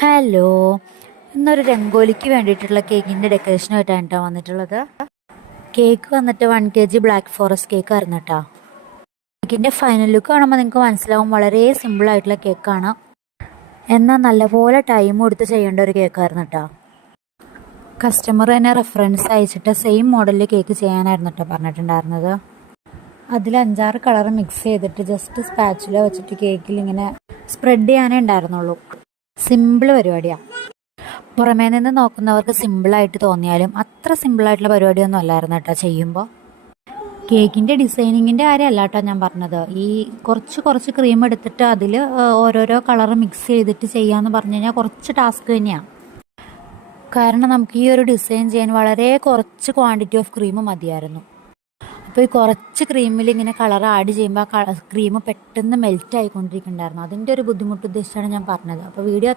Hello, ഇന്നൊരു രംഗോലിക്ക് വേണ്ടിയിട്ടുള്ള കേക്കിൻ്റെ ഡെക്കറേഷനായിട്ടാണ് കേട്ടോ വന്നിട്ടുള്ളത്. കേക്ക് വന്നിട്ട് 1 kg ബ്ലാക്ക് ഫോറസ്റ്റ് കേക്ക് ആയിരുന്നു കേട്ടോ. കേക്കിൻ്റെ ഫൈനൽ ലുക്ക് കാണുമ്പോൾ നിങ്ങൾക്ക് മനസ്സിലാവും, വളരെ സിമ്പിളായിട്ടുള്ള കേക്കാണ്. എന്നാൽ നല്ലപോലെ ടൈം കൊടുത്ത് ചെയ്യേണ്ട ഒരു കേക്കായിരുന്നു കേട്ടോ. കസ്റ്റമർ തന്നെ റെഫറൻസ് അയച്ചിട്ട് സെയിം മോഡലിൽ കേക്ക് ചെയ്യാനായിരുന്നു കേട്ടോ പറഞ്ഞിട്ടുണ്ടായിരുന്നത്. അതിൽ 5-6 കളർ മിക്സ് ചെയ്തിട്ട് ജസ്റ്റ് സ്പാച്ചുല വെച്ചിട്ട് കേക്കിൽ ഇങ്ങനെ സ്പ്രെഡ് ചെയ്യാനേ ഉണ്ടായിരുന്നുള്ളൂ. സിമ്പിൾ പരിപാടിയാണ്. പുറമേ നിന്ന് നോക്കുന്നവർക്ക് സിമ്പിളായിട്ട് തോന്നിയാലും അത്ര സിമ്പിളായിട്ടുള്ള പരിപാടിയൊന്നും അല്ലായിരുന്നു കേട്ടോ ചെയ്യുമ്പോൾ. കേക്കിൻ്റെ ഡിസൈനിങ്ങിൻ്റെ കാര്യമല്ല കേട്ടോ ഞാൻ പറഞ്ഞത്. ഈ കുറച്ച് ക്രീം എടുത്തിട്ട് അതിൽ ഓരോരോ കളർ മിക്സ് ചെയ്തിട്ട് ചെയ്യാമെന്ന് പറഞ്ഞു കഴിഞ്ഞാൽ കുറച്ച് ടാസ്ക് തന്നെയാണ്. കാരണം നമുക്ക് ഈ ഒരു ഡിസൈൻ ചെയ്യാൻ വളരെ കുറച്ച് ക്വാണ്ടിറ്റി ഓഫ് ക്രീം മതിയായിരുന്നു. അപ്പോൾ ഈ കുറച്ച് ക്രീമിൽ ഇങ്ങനെ കളർ ആഡ് ചെയ്യുമ്പോൾ ആ ക്രീം പെട്ടെന്ന് മെൽറ്റ് ആയിക്കൊണ്ടിരിക്കുന്നുണ്ടായിരുന്നു. അതിൻ്റെ ഒരു ബുദ്ധിമുട്ട് ഉദ്ദേശിച്ചാണ് ഞാൻ പറഞ്ഞത്. അപ്പോൾ വീഡിയോ